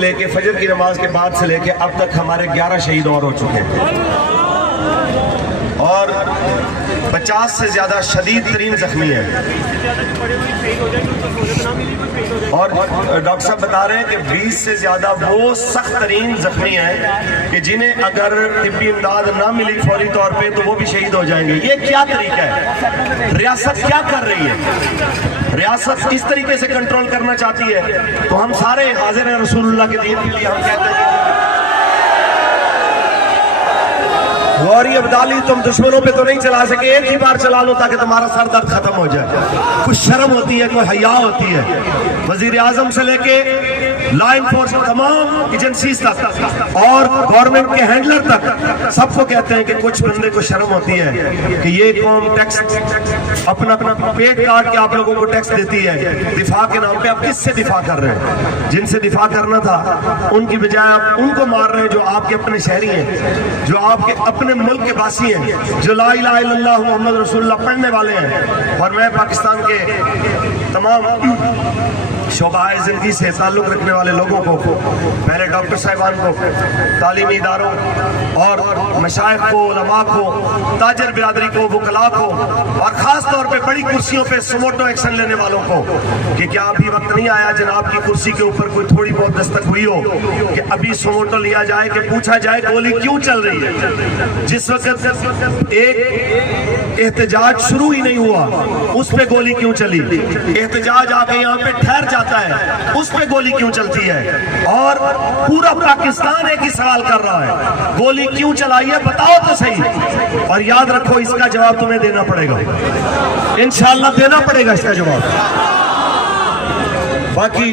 لے کے فجر کی نماز کے بعد سے لے کے اب تک ہمارے 11 شہید اور ہو چکے ہیں اور 50 سے زیادہ شدید ترین زخمی ہیں. اور ڈاکٹر صاحب بتا رہے ہیں کہ 20 سے زیادہ وہ سخت ترین زخمی ہیں کہ جنہیں اگر طبی امداد نہ ملی فوری طور پہ تو وہ بھی شہید ہو جائیں گے. یہ کیا طریقہ ہے؟ ریاست کیا کر رہی ہے؟ ریاست اس طریقے سے کنٹرول کرنا چاہتی ہے تو ہم سارے حاضر ہیں رسول اللہ کے دین کے لیے. ہم کہتے ہیں غوری عبدالی تم دشمنوں پہ تو نہیں چلا سکے, ایک ہی بار چلا لو تاکہ تمہارا سر درد ختم ہو جائے. کچھ شرم ہوتی ہے, کوئی حیا ہوتی ہے. وزیر اعظم سے لے کے لا انفورسمنٹ تمام ایجنسیز تک اور گورنمنٹ کے ہینڈلر تک سب کو کہتے ہیں کہ کچھ بندے کو شرم ہوتی ہے کہ یہ قوم ٹیکس اپنا پیٹ کاٹ کے آپ لوگوں کو ٹیکس دیتی ہے دفاع کے نام پہ. آپ کس سے دفاع کر رہے ہیں؟ جن سے دفاع کرنا تھا ان کی بجائے آپ ان کو مار رہے ہیں جو آپ کے اپنے شہری ہیں, جو آپ کے اپنے ملک کے باسی ہیں, جو لا الہ الا اللہ محمد رسول اللہ پڑھنے والے ہیں. اور میں پاکستان کے تمام شعبہ زندگی سے تعلق رکھنے والے لوگوں کو, پہلے ڈاکٹر صاحبان کو, تعلیمی اداروں اور مشائخ کو, علماء کو, تاجر برادری کو, وکلاء کو اور خاص طور پہ بڑی کرسیوں پہ سموٹو ایکشن لینے والوں کو کہ کیا ابھی وقت نہیں آیا جناب کی کرسی کے اوپر کوئی تھوڑی بہت دستک ہوئی ہو کہ ابھی سموٹو لیا جائے کہ پوچھا جائے گولی کیوں چل رہی ہے؟ جس وقت ایک احتجاج شروع ہی نہیں ہوا اس پہ گولی کیوں چلی؟ احتجاج آ کے یہاں پہ ٹھہر جاتا ہے اس پہ گولی کیوں چلتی ہے؟ اور پورا پاکستان ایک ہی سوال کر رہا ہے گولی کیوں چلائی ہے بتاؤ تو صحیح. اور یاد رکھو اس کا جواب تمہیں دینا پڑے گا, انشاءاللہ دینا پڑے گا اس کا جواب. باقی